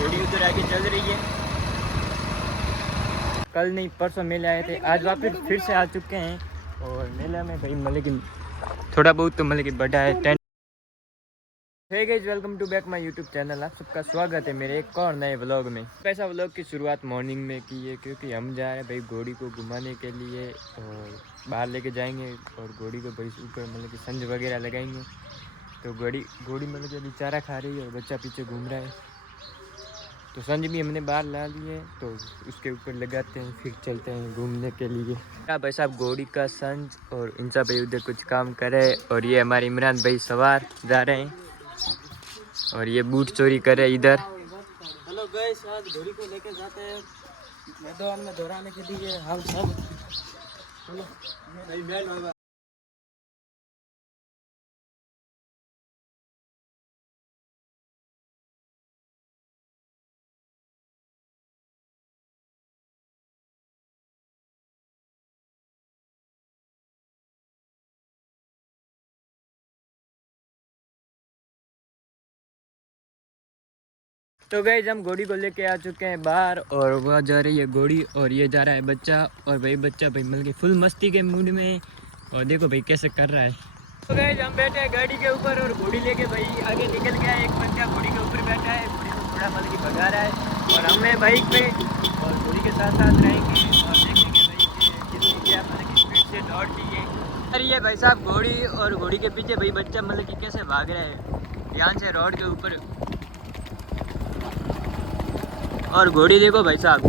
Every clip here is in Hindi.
घोड़ी उधर आगे चल रही है। कल नहीं परसों मेले आए थे, आज वापस फिर से आ चुके हैं। और मेला में भाई मतलब कि थोड़ा बहुत तो मतलब कि बड़ा है tent. Hey guys, welcome to back my YouTube channel. आप सबका स्वागत है मेरे एक और नए व्लॉग में। ऐसा व्लॉग की शुरुआत मॉर्निंग में की है क्योंकि हम जा रहे हैं भाई घोड़ी को घुमाने के लिए और बाहर लेके जाएंगे और घोड़ी को भाई ऊपर मतलब कि संज वगैरह लगाएंगे। तो घोड़ी मतलब कि अभी चारा खा रही है और बच्चा पीछे घूम रहा है। तो संज भी हमने बाहर ला लिए तो उसके ऊपर लगाते हैं, फिर चलते हैं घूमने के लिए। भाई साहब घोड़ी का संज और इंसा भाई उधर कुछ काम करे और ये हमारे इमरान भाई सवार जा रहे हैं और ये बूट चोरी करे इधर। हेलो गाइस, आज घोड़ी को लेके जाते हैं मैदान में दौड़ाने के लिए हम सब। चलो तो गाइस हम घोड़ी को लेके आ चुके हैं बाहर और वहाँ जा रही है घोड़ी और ये जा रहा है बच्चा। और भाई बच्चा भाई मतलब कि फुल मस्ती के मूड में और देखो भाई कैसे कर रहा है। तो गाइस हम बैठे हैं गाड़ी के ऊपर और घोड़ी लेके भाई आगे निकल गया है। एक बच्चा घोड़ी के ऊपर बैठा है, घोड़ी को थोड़ा मतलब कि भगा रहा है और हम हैं बाइक पे और घोड़ी के साथ साथ रहेंगे और देखेंगे भाई कितनी क्या मतलब कि स्पीड से दौड़ती है। अरे ये भाई साहब घोड़ी और घोड़ी के पीछे भाई बच्चा मतलब कि कैसे भाग रहा है ध्यान से रोड के ऊपर। और घोड़ी देखो भाई साहब।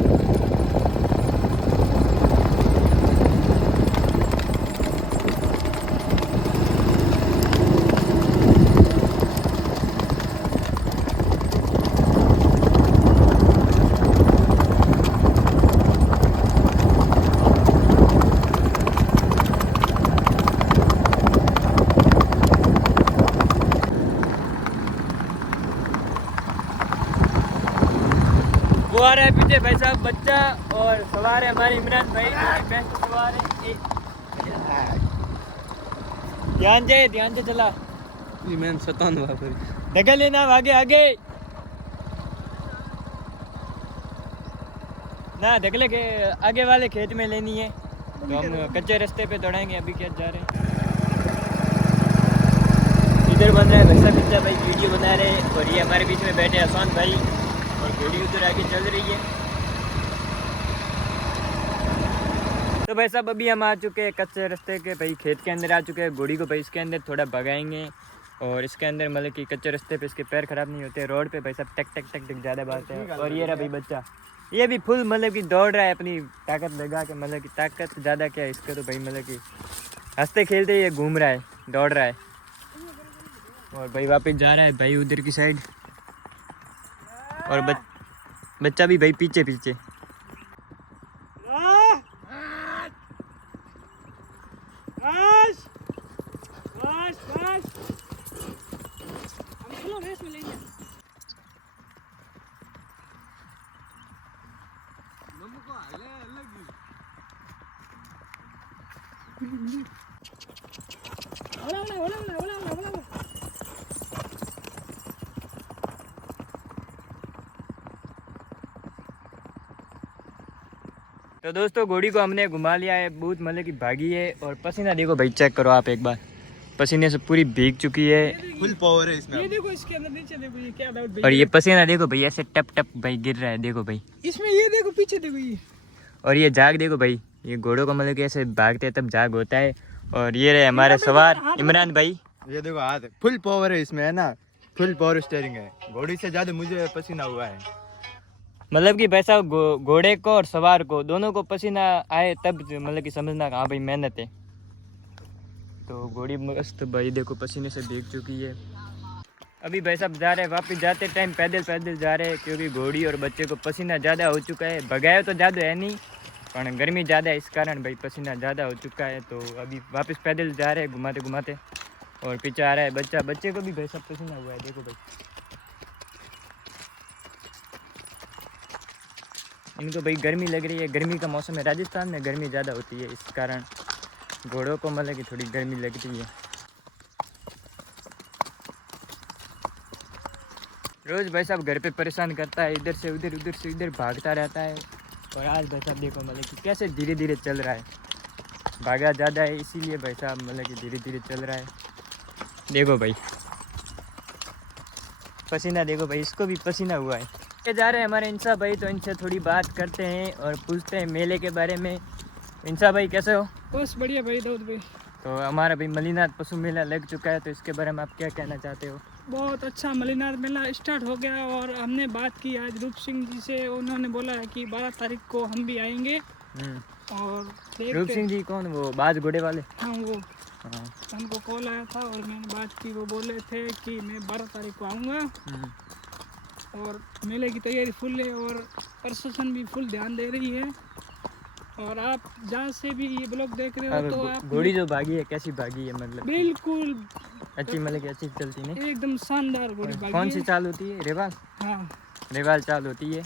वो आ रहा है पीछे भाई साहब बच्चा और सवार है हमारे इमरान भाई बेस्ट सवार है। ध्यान से चला मैं 97 धक्का लेना आगे आगे ना धक्ले के आगे वाले खेत में लेनी है तो हम कच्चे रास्ते पे दौड़ाएंगे। अभी क्या जा रहे हैं इधर बन रहा है भैसा पिज्जा भाई वीडियो बना रहे हैं और ये हमारे बीच में बैठे आसान भाई और घोड़ी उधर आगे चल रही है। तो भाई साहब अभी हम आ चुके हैं कच्चे रास्ते के भाई खेत के अंदर आ चुके हैं। घोड़ी को भाई इसके अंदर थोड़ा भगाएंगे और इसके अंदर मतलब कि कच्चे रास्ते पे इसके पैर खराब नहीं होते। रोड पे भाई साहब टक टक टक टक ज़्यादा बात है। और ये रहा भाई बच्चा, ये भी फुल मतलब कि दौड़ रहा है अपनी ताकत लगा के। मतलब कि ताकत ज़्यादा क्या है इसका तो भाई मतलब कि हंसते खेलते ये घूम रहा है दौड़ रहा है। और भाई वापस जा रहा है भाई उधर की साइड और बच्चा भी भाई पीछे पीछे। तो दोस्तों घोड़ी को हमने घुमा लिया है, बहुत मतलब कि भागी है। और पसीना देखो भाई, चेक करो आप एक बार, पसीने से पूरी भीग चुकी है। फुल पावर है इसमें। ये देखो इसके अंदर नीचे देखो ये क्या डाउट भाई। और ये पसीना देखो भाई ऐसे टप टप भाई गिर रहा है, देखो भाई इसमें ये देखो पीछे देखो ये। और ये जाग देखो भाई, ये घोड़ों को मतलब कि ऐसे भागते हैं तब जाग होता है। और ये रहे हमारे सवार इमरान भाई, ये देखो हाथ फुल पावर है इसमें, है ना, फुल पावर स्टीयरिंग है। घोड़ी से ज्यादा मुझे पसीना हुआ है। मतलब कि वैसा घोड़े को और सवार को दोनों को पसीना आए तब मतलब कि समझना हाँ भाई मेहनत है। तो घोड़ी मस्त भाई देखो पसीने से भीग चुकी है। अभी भाई साहब जा रहे हैं वापस, जाते टाइम पैदल पैदल जा रहे हैं क्योंकि घोड़ी और बच्चे को पसीना ज़्यादा हो चुका है। भगाया तो ज़्यादा है नहीं पर गर्मी ज़्यादा है इस कारण भाई पसीना ज़्यादा हो चुका है। तो अभी वापस पैदल जा रहे हैं घुमाते घुमाते। और पीछे आ रहा है बच्चा, बच्चे को भी भाई साहब पसीना हुआ है देखो भाई। इनको भाई गर्मी लग रही है, गर्मी का मौसम है, राजस्थान में गर्मी ज़्यादा होती है इस कारण घोड़ों को मतलब कि थोड़ी गर्मी लगती है। रोज़ भाई साहब घर पे परेशान करता है, इधर से उधर भागता रहता है। और आज भाई साहब देखो मतलब कि कैसे धीरे धीरे चल रहा है, भागा ज़्यादा है इसीलिए भाई साहब मतलब कि धीरे धीरे चल रहा है। देखो भाई पसीना, देखो भाई इसको भी पसीना हुआ है। ये जा रहे हैं हमारे इंसा भाई, तो इनसे थोड़ी बात करते हैं और पूछते हैं मेले के बारे में। इंसा भाई कैसे हो? बस बढ़िया भाई दाऊद भाई। तो हमारा भाई मलीनाथ पशु मेला लग चुका है, तो इसके बारे में आप क्या कहना चाहते हो? बहुत अच्छा मलीनाथ मेला स्टार्ट हो गया और हमने बात की आज रूप सिंह जी से, उन्होंने बोला है कि 12 तारीख को हम भी आएंगे। और रूप सिंह जी कौन? वो बाज घोड़े वाले? हाँ वो, हाँ। हमको कॉल आया था और मैंने बात की, वो बोले थे कि मैं 12 तारीख को आऊँगा। और मेले की तैयारी फुल है और प्रशासन भी फुल ध्यान दे रही है। और आप जहाँ से भी ये ब्लॉग देख रहे हो तो आप घोड़ी जो भागी है कैसी भागी है? मतलब बिल्कुल अच्छी, मतलब कि अच्छी चलती नहीं? एकदम शानदार घोड़ी भागी कौन सी है। चाल होती है? रेवाल? हाँ रेवाल चाल होती है।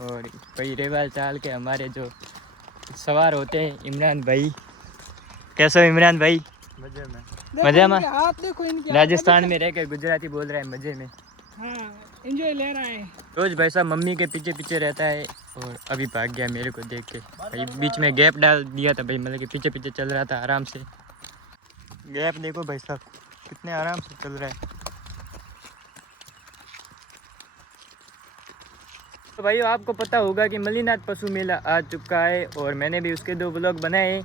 और भाई रेवाल चाल के हमारे जो सवार होते हैं इमरान भाई। कैसे हो इमरान भाई? मजे में। मजा में? हाथ देखो इनके, राजस्थान में रहकर गुजराती बोल रहा है मजे में। हाँ एंजॉय ले रहा है। रोज भाई साहब मम्मी के पीछे पीछे रहता है और अभी भाग गया मेरे को देख के। भाई बीच में गैप डाल दिया था भाई, मतलब कि पीछे पीछे चल रहा था आराम से। गैप देखो भाई साहब कितने आराम से चल रहा है। तो भाई आपको पता होगा कि मलीनाथ पशु मेला आ चुका है और मैंने भी उसके 2 व्लॉग बनाए।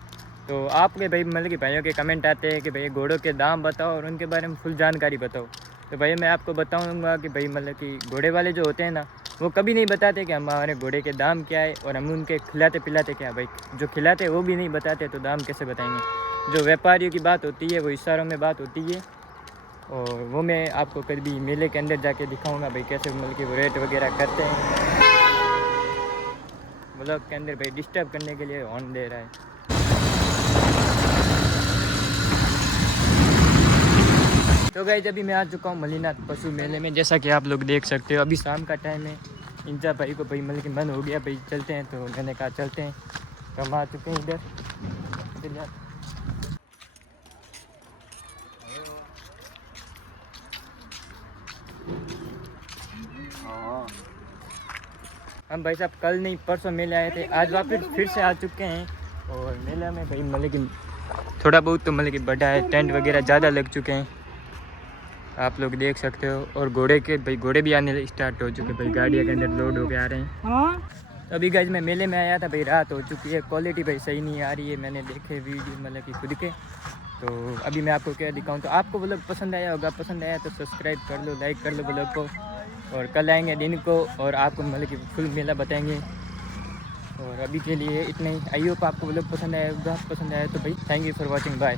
तो आपके भाई मतलब कि भाइयों के कमेंट आते हैं कि भाई घोड़ों के दाम बताओ और उनके बारे में फुल जानकारी बताओ। तो भाई मैं आपको बताऊंगा कि भाई मतलब कि घोड़े वाले जो होते हैं ना, वो कभी नहीं बताते कि हमारे घोड़े के दाम क्या है और हम उनके खिलाते पिलाते क्या। भाई जो खिलाते वो भी नहीं बताते तो दाम कैसे बताएंगे? जो व्यापारियों की बात होती है वो इशारों में बात होती है, और वो मैं आपको कभी मेले के अंदर जाके दिखाऊंगा भाई कैसे मतलब कि वो रेट वगैरह करते हैं। ब्लॉग के अंदर भाई डिस्टर्ब करने के लिए हॉर्न दे रहा है। तो गाइस अभी मैं आ चुका हूँ मलीनाथ पशु मेले में, जैसा कि आप लोग देख सकते हो। अभी शाम का टाइम है। इंजा भाई को भाई मतलब कि मन हो गया भाई चलते हैं, तो मैंने कहा चलते हैं। तो हम आ चुके हैं इधर। हम भाई साहब कल नहीं परसों मेले आए थे, आज वापस फिर से आ चुके हैं। और मेले में भाई मतलब कि थोड़ा बहुत तो मतलब कि बड़ा है, टेंट वगैरह ज़्यादा लग चुके हैं, आप लोग देख सकते हो। और घोड़े के भाई घोड़े भी आने स्टार्ट हो चुके भाई, गाड़ियों के अंदर लोड होके आ रहे हैं। हाँ तो अभी गाइस मैं मेले में आया था भाई, रात हो चुकी है, क्वालिटी भाई सही नहीं आ रही है। मैंने देखे वीडियो मतलब कि खुद के, तो अभी मैं आपको क्या दिखाऊं। तो आपको ब्लॉग पसंद आया होगा, पसंद आया तो सब्सक्राइब कर लो, लाइक कर लो ब्लॉग को। और कल आएंगे दिन को और आपको मतलब कि फुल मेला बताएंगे। और अभी के लिए इतना ही। आई होप आपको ब्लॉग पसंद आया होगा, पसंद आया तो भाई thank you for watching, bye.